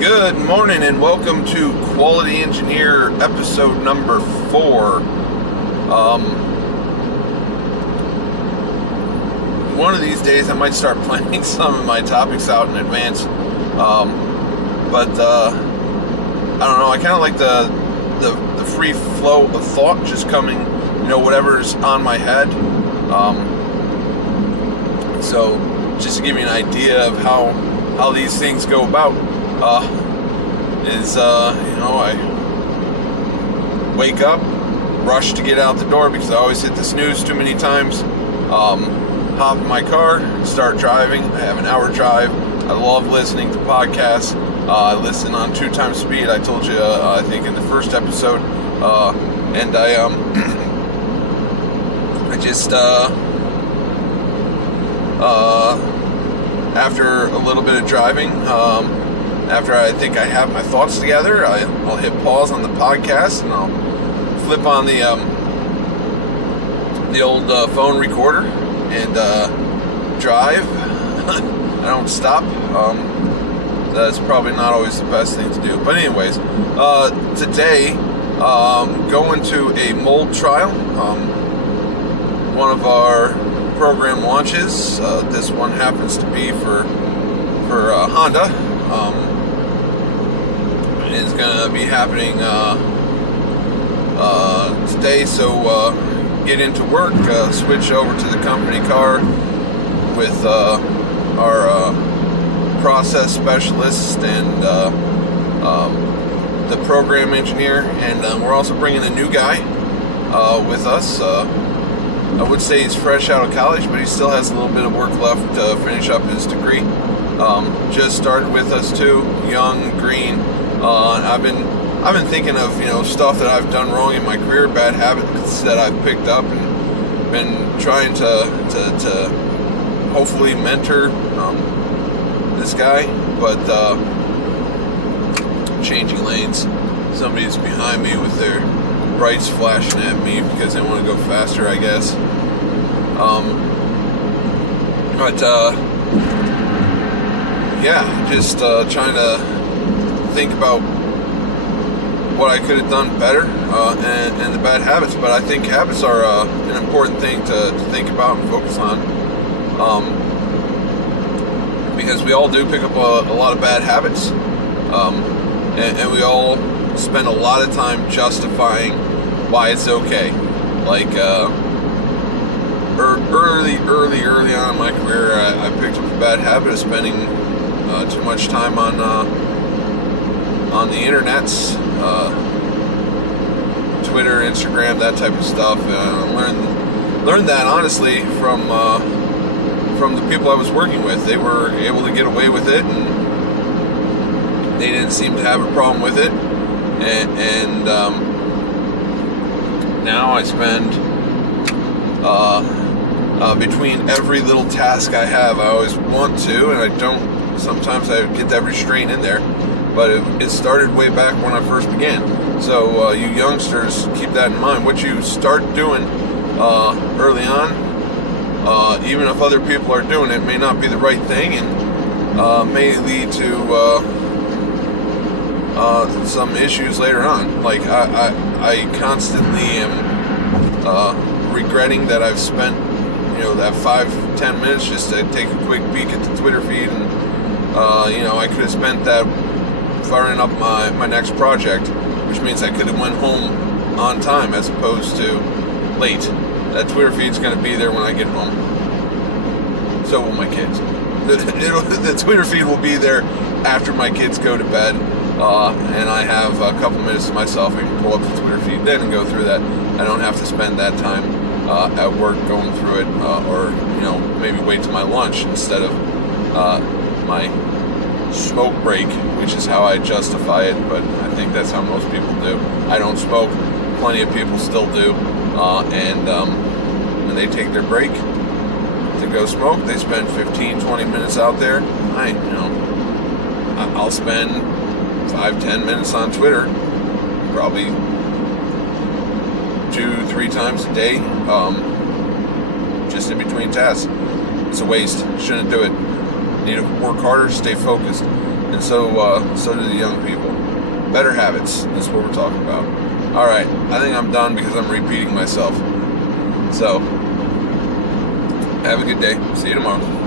Good morning and welcome to Quality Engineer episode number 4. One of these days I might start planning some of my topics out in advance. But I don't know, I kind of like the free flow of thought just coming, whatever's on my head. So just to give you an idea of how these things go about, I wake up, rush to get out the door because I always hit the snooze too many times, hop in my car, start driving. I have an hour drive. I love listening to podcasts. I listen on 2x speed. I told you, I think in the first episode, and I just, after a little bit of driving, after I think I have my thoughts together, I'll hit pause on the podcast and I'll flip on the old phone recorder and drive. I don't stop. That's probably not always the best thing to do. But anyways, today, going to a mold trial. One of our program launches. This one happens to be for Honda. Is going to be happening today, so get into work, switch over to the company car with our process specialist and the program engineer, and we're also bringing a new guy with us. I would say he's fresh out of college, but he still has a little bit of work left to finish up his degree. Just started with us too, young, green. I've been thinking of stuff that I've done wrong in my career, bad habits that I've picked up, and been trying to hopefully mentor this guy. But changing lanes, somebody's behind me with their brights flashing at me because they want to go faster, I guess. Just trying to think about what I could have done better, and the bad habits. But I think habits are an important thing to think about and focus on, because we all do pick up a lot of bad habits, and we all spend a lot of time justifying why it's okay. Like early on in my career, I picked up a bad habit of spending too much time on the internets, Twitter, Instagram, that type of stuff. Learned that honestly from the people I was working with. They were able to get away with it, and they didn't seem to have a problem with it. And now I spend between every little task I have, I always want to, and I don't. Sometimes I get that restraint in there, but it started way back when I first began. So you youngsters, keep that in mind. What you start doing early on, even if other people are doing it, may not be the right thing, and may lead to some issues later on. Like I constantly am regretting that I've spent that 5-10 minutes just to take a quick peek at the Twitter feed, and I could have spent that firing up my next project, which means I could have went home on time as opposed to late. That Twitter feed's going to be there when I get home. So will my kids. The Twitter feed will be there after my kids go to bed, and I have a couple minutes to myself. I can pull up the Twitter feed then and go through that. I don't have to spend that time at work going through it, or maybe wait till my lunch instead of my smoke break, which is how I justify it. But I think that's how most people do. I don't smoke. Plenty of people still do, and when they take their break to go smoke, they spend 15-20 minutes out there. I'll spend 5-10 minutes on Twitter, probably 2-3 times a day, just in between tasks. It's a waste. Shouldn't do it. Need to work harder, stay focused. and so do the young people. Better habits. That's what we're talking about. All right, I think I'm done because I'm repeating myself. So, have a good day. See you tomorrow.